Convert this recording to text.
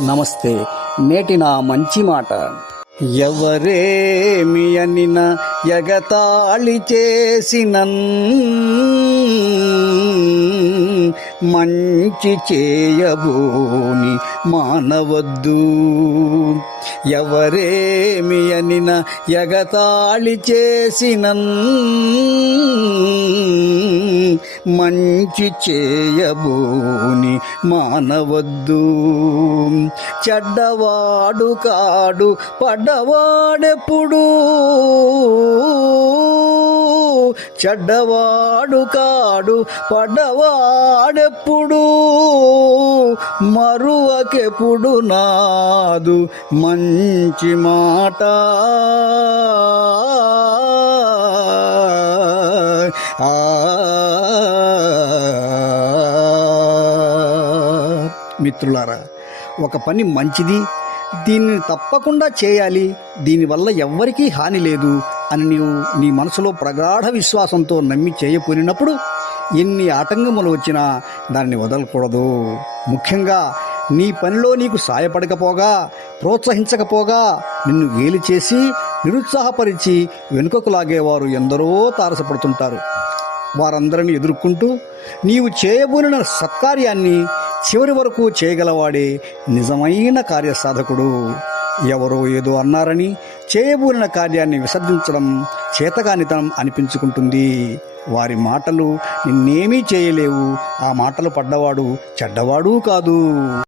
నమస్తే. నేటి నా మంచి మాట. ఎవరేమి అనిన ఎగతాళి చేసినన్ మంచి చేయబోని మానవద్దు. ఎవరేమి అనిన ఎగతాళి చేసినన్ మంచి చేయబోని మానవద్దు. చెడ్డవాడు కాడు పడ్డవాడెప్పుడు, చెడ్డవాడు కాడు పడ్డవాడెప్పుడు, మరువకెప్పుడు నాదు మంచి మాట. మిత్రులారా, ఒక పని మంచిది, దీనిని తప్పకుండా చేయాలి, దీనివల్ల ఎవ్వరికీ హాని లేదు అని నీవు నీ మనసులో ప్రగాఢ విశ్వాసంతో నమ్మి చేయపోయినప్పుడు ఎన్ని ఆటంకములు వచ్చినా దాన్ని వదలకూడదు. ముఖ్యంగా నీ పనిలో నీకు సాయపడకపోగా, ప్రోత్సహించకపోగా, నిన్ను గేలి చేసి నిరుత్సాహపరిచి వెనుకకు లాగేవారు ఎందరో తారసపడుతుంటారు. వారందరినీ ఎదుర్కొంటూ నీవు చేయబోయిన సత్కార్యాన్ని చివరి వరకు చేయగలవాడే నిజమైన కార్యసాధకుడు. ఎవరో ఏదో అన్నారని చేయబోయిన కార్యాన్ని విసర్జించడం చేతకానితనం అనిపించుకుంటుంది. వారి మాటలు నిన్నేమీ చేయలేవు. ఆ మాటలు పడ్డవాడు చెడ్డవాడూ కాదు.